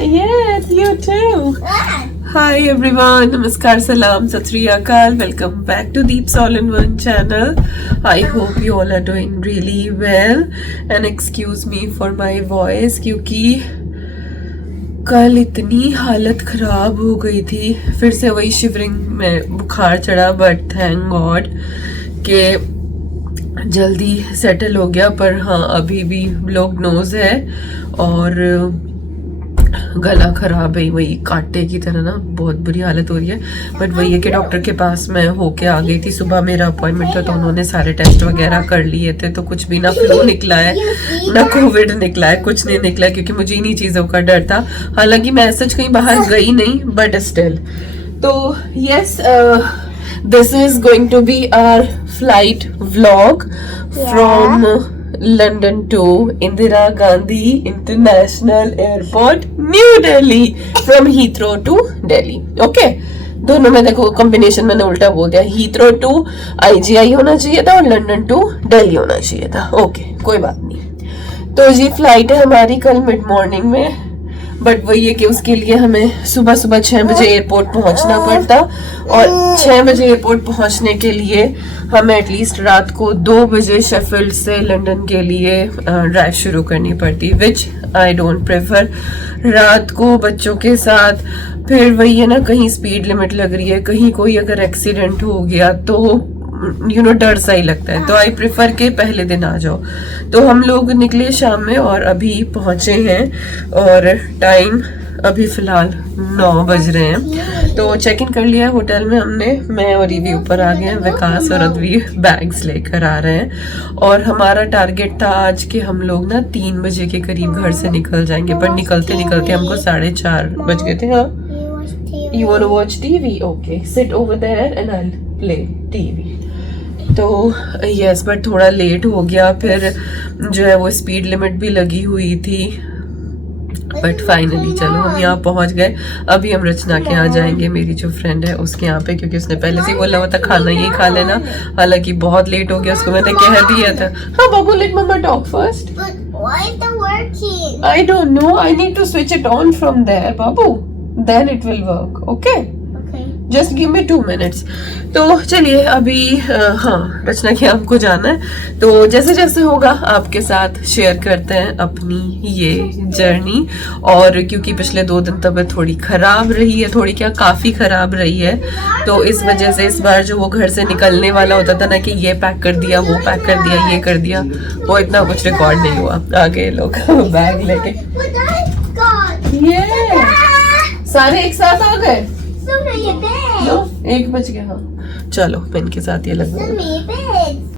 Yes, you too. Hi everyone, Namaskar, Salam, Sat Sri Akal. Welcome back to Deeps All in One channel. I hope you all are doing really well. And excuse me for my voice क्योंकि कल इतनी हालत खराब हो गई थी, फिर से वही शिवरिंग में बुखार चढ़ा. बट थैंक गॉड के जल्दी सेटल हो गया. पर हाँ, अभी भी लोग नोज है और गला खराब है, वही कांटे की तरह ना, बहुत बुरी हालत हो रही है. बट वही है कि डॉक्टर के पास मैं होके आ गई थी. सुबह मेरा अपॉइंटमेंट था तो उन्होंने सारे टेस्ट वगैरह कर लिए थे. तो कुछ भी ना फ्लू निकला है ना कोविड निकला है, कुछ नहीं निकला है क्योंकि मुझे इन्हीं चीज़ों का डर था. हालांकि मैं सच कहीं बाहर गई नहीं, बट स्टिल. तो yes, this is going to be our flight vlog from London to Indira Gandhi International Airport, New Delhi, from Heathrow to Delhi. Okay, दोनों में देखो कॉम्बिनेशन मैंने उल्टा बोल दिया. हीथ्रो टू IGI होना चाहिए था और लंदन टू दिल्ली होना चाहिए था. ओके, कोई बात नहीं. तो ये फ्लाइट है हमारी कल मिड मॉर्निंग में. बट वही है कि उसके लिए हमें सुबह सुबह 6 बजे एयरपोर्ट पहुंचना पड़ता. और 6 बजे एयरपोर्ट पहुंचने के लिए हमें एटलीस्ट रात को 2 बजे शेफील्ड से लंदन के लिए ड्राइव शुरू करनी पड़ती, विच आई डोंट प्रेफर. रात को बच्चों के साथ फिर वही है ना, कहीं स्पीड लिमिट लग रही है, कहीं कोई अगर एक्सीडेंट हो गया तो डर सा ही लगता है. तो आई प्रेफर के पहले दिन आ जाओ. तो हम लोग निकले शाम में और अभी पहुंचे हैं. और टाइम अभी फिलहाल 9 बज रहे हैं. तो चेक इन कर लिया है होटल में हमने. मैं और ईवी ऊपर आ गए हैं, विकास और अद्वी बैग्स लेकर आ रहे हैं. और हमारा टारगेट था आज कि हम लोग ना 3 बजे के करीब घर से निकल जाएंगे. पर निकलते निकलते हमको 4:30 बज गए थे. हाँ, you want to watch TV? Okay, sit over there and I will play TV. तो यस, बट थोड़ा लेट हो गया. फिर जो है वो स्पीड लिमिट भी लगी हुई थी. बट फाइनली चलो हम यहाँ पहुँच गए. अभी हम रचना के यहाँ जाएंगे, मेरी जो फ्रेंड है उसके यहाँ पे, क्योंकि उसने पहले से ही बोला हुआ था खाना यही खा लेना. हालांकि बहुत लेट हो गया, उसको मैंने कह दिया था. हाँ बाबू, let mama talk first. Why is it working? I don't know. I need to switch it on from there, Babu. Then it will work. Okay? Okay. Just give me 2 minutes. तो चलिए अभी हाँ, रचना के हमको जाना है. तो जैसे जैसे होगा आपके साथ शेयर करते हैं अपनी ये जर्नी. और क्योंकि पिछले 2 दिन तबीयत थोड़ी खराब रही है, थोड़ी क्या काफ़ी खराब रही है, तो इस वजह से इस बार जो वो घर से निकलने वाला होता था ना कि ये पैक कर दिया, वो पैक कर दिया, ये कर दिया, वो इतना कुछ रिकॉर्ड नहीं हुआ. आगे लोग बैग लेके ये सारे एक साथ आ गए. लो, 1 बज गया. हाँ चलो, पेन के साथ ये लग रहा है.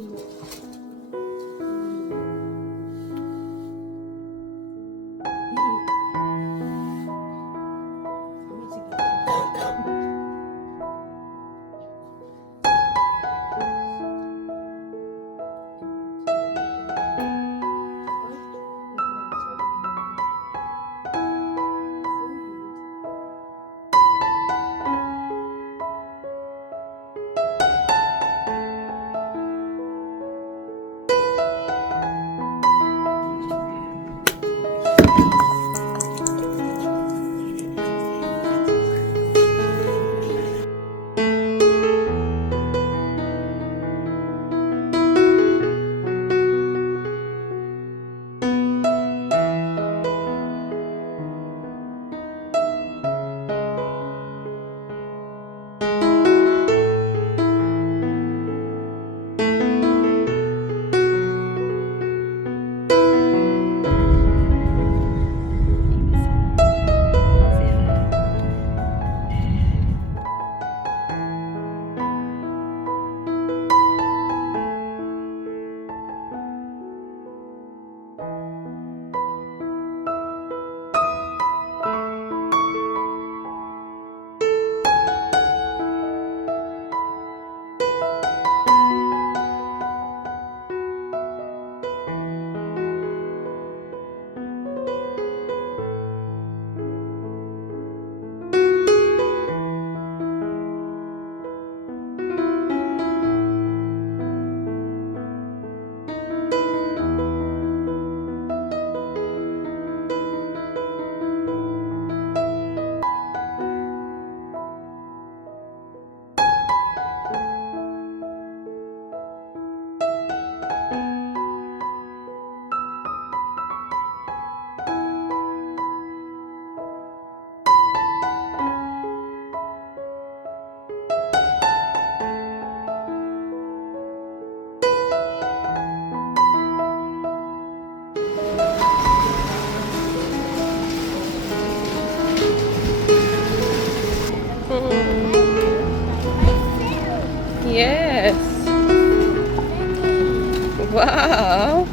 Wow.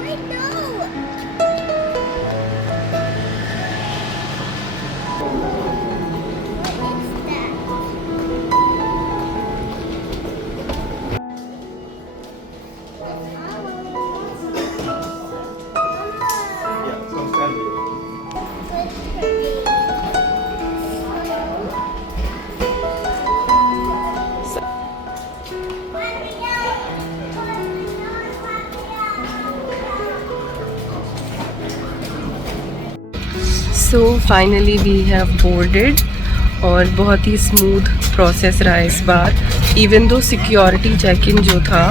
Wait, no. What is that? Yeah, some sandwich. So finally we have boarded और बहुत ही स्मूथ प्रोसेस रहा इस बार. इवन दो सिक्योरिटी चेक इन जो था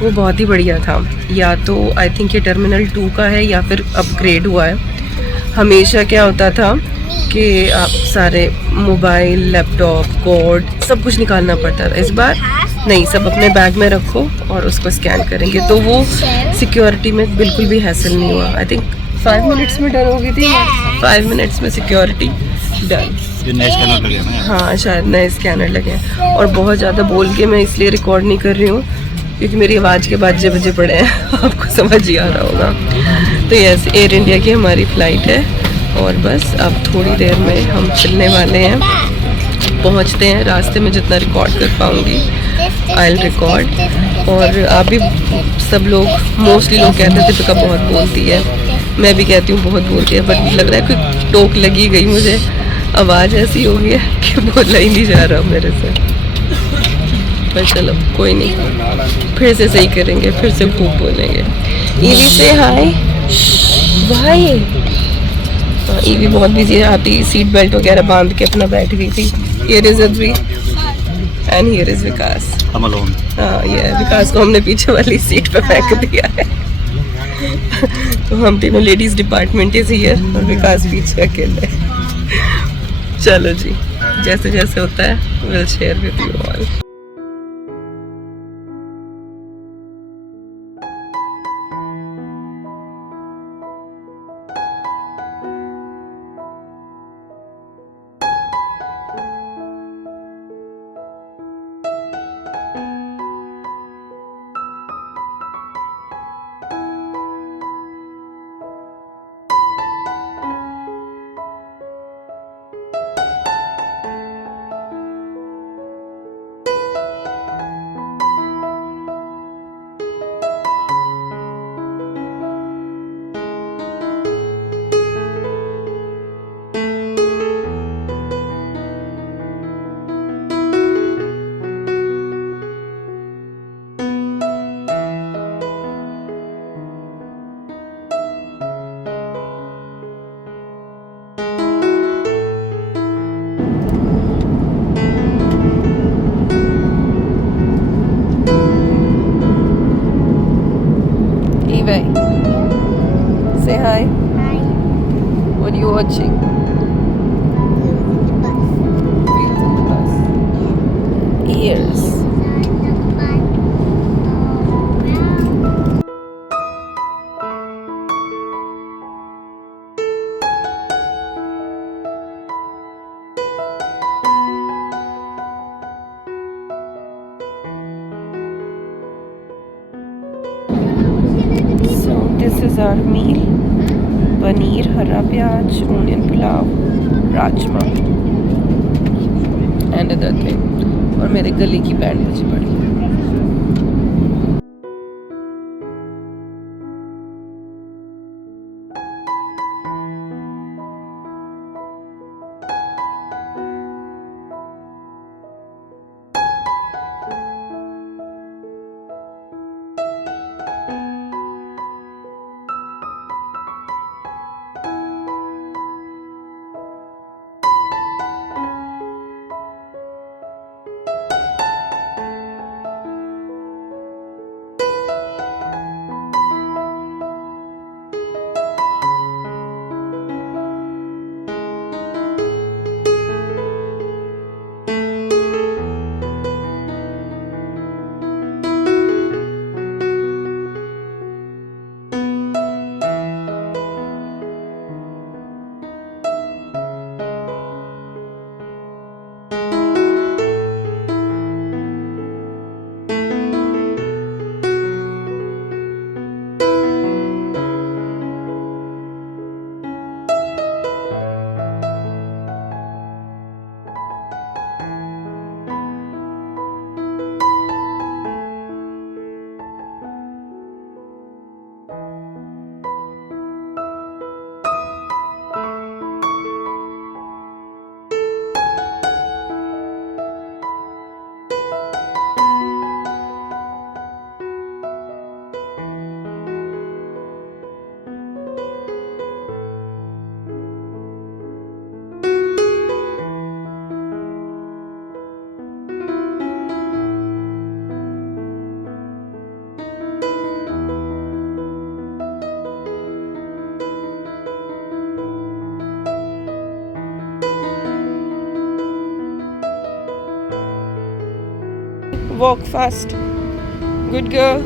वो बहुत ही बढ़िया था. या तो आई थिंक ये टर्मिनल 2 का है या फिर अपग्रेड हुआ है. हमेशा क्या होता था कि आप सारे मोबाइल, लैपटॉप, कोड सब कुछ निकालना पड़ता था. इस बार नहीं, सब अपने बैग में रखो और उसको स्कैन करेंगे. तो वो सिक्योरिटी में बिल्कुल भी हैसल नहीं हुआ. आई थिंक 5 मिनट्स में डन हो गई थी. 5 मिनट्स में सिक्योरिटी डन. ये नए स्कैनर लगे हैं ना? हाँ, शायद नए स्कैनर लगे हैं. और बहुत ज़्यादा बोल के मैं इसलिए रिकॉर्ड नहीं कर रही हूँ क्योंकि मेरी आवाज़ के बाद बजे पड़े हैं. आपको समझ ही आ रहा होगा. तो यस, एयर इंडिया की हमारी फ़्लाइट है और बस अब थोड़ी देर में हम चलने वाले हैं. पहुँचते हैं. रास्ते में जितना रिकॉर्ड कर पाऊँगी आई विल रिकॉर्ड. और आप भी सब लोग, मोस्टली लोग कहते थे दीपिका बहुत बोलती है. मैं भी कहती हूँ बहुत बोलती है, बट लग रहा है कोई टोक लगी गई मुझे. आवाज़ ऐसी हो गई है कि बोला ही नहीं जा रहा मेरे से. पर चलो कोई नहीं, फिर से सही करेंगे, फिर से खूब बोलेंगे. ईवी से हाय भाई. ईवी बहुत बिजी है. आती सीट बेल्ट वगैरह बांध के अपना बैठ गई थी. Here is Advi and here is Vikas. हम अलोन. हाँ, ये विकास को हमने पीछे वाली सीट पे फेंक दिया है. तो हम तीनों लेडीज डिपार्टमेंट इज हियर और विकास पीछे अकेले. चलो जी, जैसे जैसे होता है will share with you all. Say hi. Hi. What are you watching? Wheels on the bus. Ears. So this is our meal. Paneer, हरा प्याज, onion pulao, rajma and other thing. और मेरे गले की बैंड बजी पड़ी. walk fast. Good girl.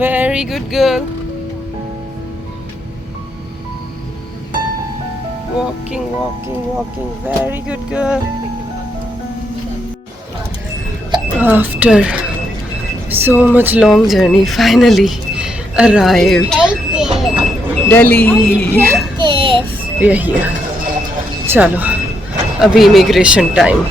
Very good girl. Walking, walking, walking. Very good girl. After so much long journey, finally arrived. Delhi. This. Yeah, yeah. चलो अभी immigration time.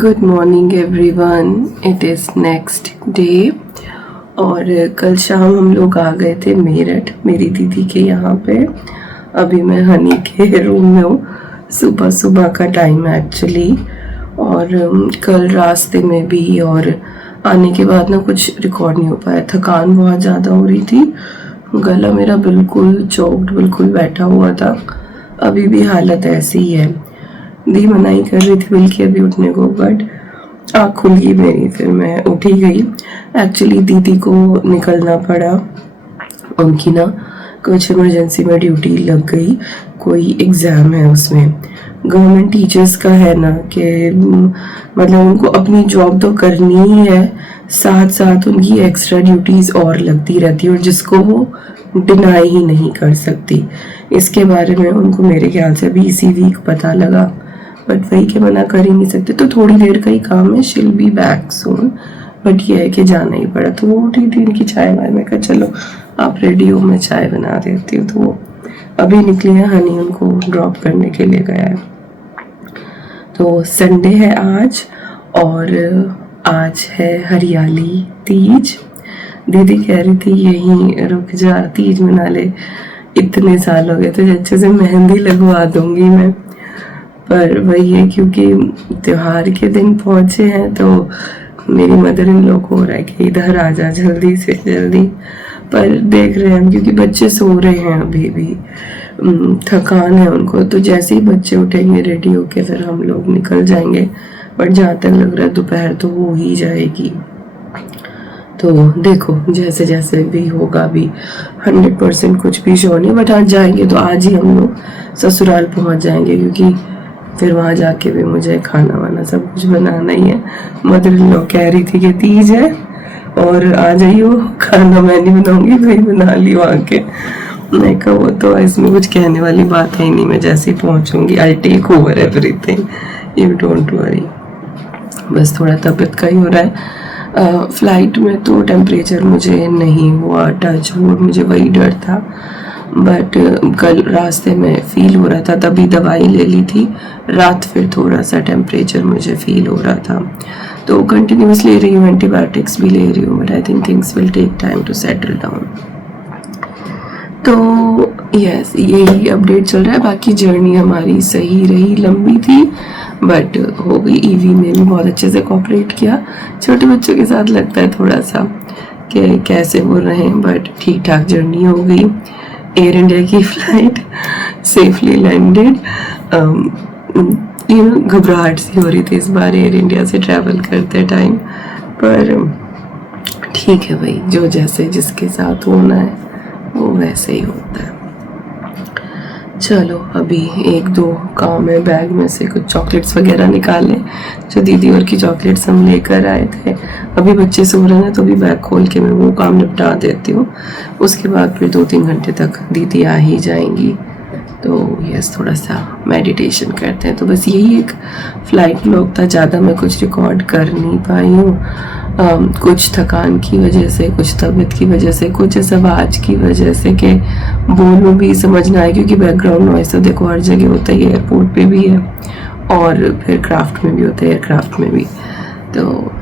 Good morning everyone. It is next day और कल शाम हम लोग आ गए थे मेरठ मेरी दीदी के यहाँ पे. अभी मैं हनी के रूम में हूँ. सुबह सुबह का टाइम है एक्चुअली. और कल रास्ते में भी और आने के बाद ना कुछ रिकॉर्ड नहीं हो पाया. थकान बहुत ज़्यादा हो रही थी. गला मेरा बिल्कुल चौक्ड, बिल्कुल बैठा हुआ था. अभी भी हालत ऐसी ही है. दी मनाई कर रही थी बल्कि अभी उठने को, बट आँख खुल गई मेरी, फिर मैं उठ ही गई. एक्चुअली दीदी को निकलना पड़ा. उनकी ना कुछ इमरजेंसी में ड्यूटी लग गई. कोई एग्ज़ाम है उसमें. गवर्नमेंट टीचर्स का है ना कि मतलब उनको अपनी जॉब तो करनी ही है, साथ साथ उनकी एक्स्ट्रा ड्यूटीज़ और लगती रहती है और जिसको वो डिनाई ही नहीं कर सकती. इसके बारे में उनको मेरे ख्याल से अभी इसी वीक पता लगा, बट वही के मना कर ही नहीं सकते. तो थोड़ी देर का ही काम है. She'll be back soon, but ये है कि जाना ही पड़ा. तो वो उठी थी, इनकी चाय वाय. मैं कहा चलो आप रेडी हो, मैं चाय बना देती हूँ. तो वो अभी निकली है. हनी उनको ड्रॉप करने के लिए गया है. तो संडे है आज और आज है हरियाली तीज. दीदी कह रही थी यहीं रुक जा, तीज मना ले. इतने साल हो गए थे अच्छे से मेहंदी लगवा दूंगी मैं, पर वही है क्योंकि त्योहार के दिन पहुंचे हैं तो मेरी मदर इन लोग हो रहा है कि इधर आ जा जल्दी से जल्दी. पर देख रहे हैं हम क्योंकि बच्चे सो रहे हैं अभी भी, थकान है उनको. तो जैसे ही बच्चे उठेंगे रेडी होके फिर हम लोग निकल जाएंगे. बट जहाँ तक लग रहा है दोपहर तो हो ही जाएगी. तो देखो जैसे जैसे भी होगा, अभी 100% कुछ भी श्योर नहीं. बट आज जाएंगे तो आज ही हम लोग ससुराल पहुँच जाएंगे क्योंकि फिर वहाँ जाके भी मुझे खाना वाना सब कुछ बनाना ही है. मदर इन लॉ कह रही थी कि तीज है और आ जाइयो, खाना मैं नहीं बनाऊंगी, भाई बना लियो आके. मैं कहा वो तो इसमें कुछ कहने वाली बात है ही नहीं. मैं जैसे ही पहुँचूंगी I take over everything, you don't worry. बस थोड़ा तबीयत का ही हो रहा है. फ्लाइट में तो टेम्परेचर मुझे नहीं हुआ टच वुड, मुझे वही डर था. बट कल रास्ते में फील हो रहा था, तभी दवाई ले ली थी. रात फिर थोड़ा सा टेम्परेचर मुझे फील हो रहा था. तो कंटिन्यूस ले रही हूँ, एंटीबायोटिक्स भी ले रही हूँ. But I think things will take time to settle down. तो यस यही अपडेट चल रहा है. बाकी जर्नी हमारी सही रही, लंबी थी बट हो गई. ईवी ने भी बहुत अच्छे से कोऑपरेट किया. छोटे बच्चों के साथ लगता है थोड़ा सा कि कैसे वो रहे, बट ठीक ठाक जर्नी हो गई. एयर इंडिया की फ्लाइट सेफली लैंडेड. घबराहट सी हो रही थी इस बार एयर इंडिया से ट्रैवल करते टाइम, पर ठीक है भाई, जो जैसे जिसके साथ होना है वो वैसे ही होता है. चलो अभी एक दो काम है. बैग में से कुछ चॉकलेट्स वगैरह निकाले, जो दीदी और की चॉकलेट्स हम लेकर आए थे. अभी बच्चे सो रहे हैं तो अभी बैग खोल के मैं वो काम निपटा देती हूँ. उसके बाद फिर 2-3 घंटे तक दीदी आ ही जाएंगी. तो यस थोड़ा सा मेडिटेशन करते हैं. तो बस यही एक फ्लाइट व्लॉग था. ज़्यादा मैं कुछ रिकॉर्ड कर नहीं पाई हूँ. कुछ थकान की वजह से, कुछ तबीयत की वजह से, कुछ इस आवाज़ की वजह से कि बोलूँ भी समझ ना आए, क्योंकि बैकग्राउंड नॉइस तो देखो हर जगह होता ही है. एयरपोर्ट पे भी है और फिर क्राफ्ट में भी होता है, एयरक्राफ्ट में भी. तो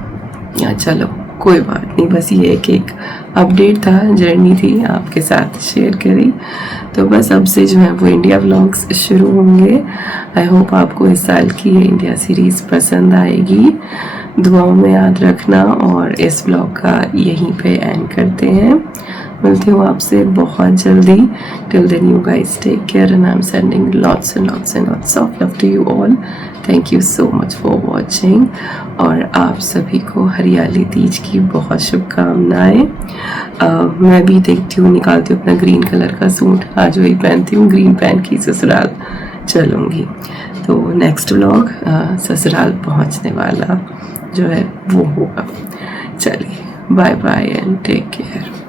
यहाँ चलो कोई बात नहीं, बस ये एक अपडेट था, जर्नी थी, आपके साथ शेयर करी। तो बस अब से जो है वो इंडिया व्लॉग्स शुरू होंगे। आई होप आपको इस साल की ये इंडिया सीरीज़ पसंद आएगी। दुआओं में याद रखना, और इस व्लॉग का यहीं पे एंड करते हैं। मिलती हूँ आपसे बहुत जल्दी। Till then you guys take care and I am sending lots and lots and lots of love to you all. Thank you so much for watching, और आप सभी को हरियाली तीज की बहुत शुभकामनाएं। मैं भी देखती हूँ, निकालती हूँ अपना ग्रीन कलर का सूट, आज वही पहनती हूँ, ग्रीन पहन के ससुराल चलूँगी। तो नेक्स्ट व्लॉग ससुराल पहुँचने वाला जो है वो होगा। चलिए, bye bye and take care.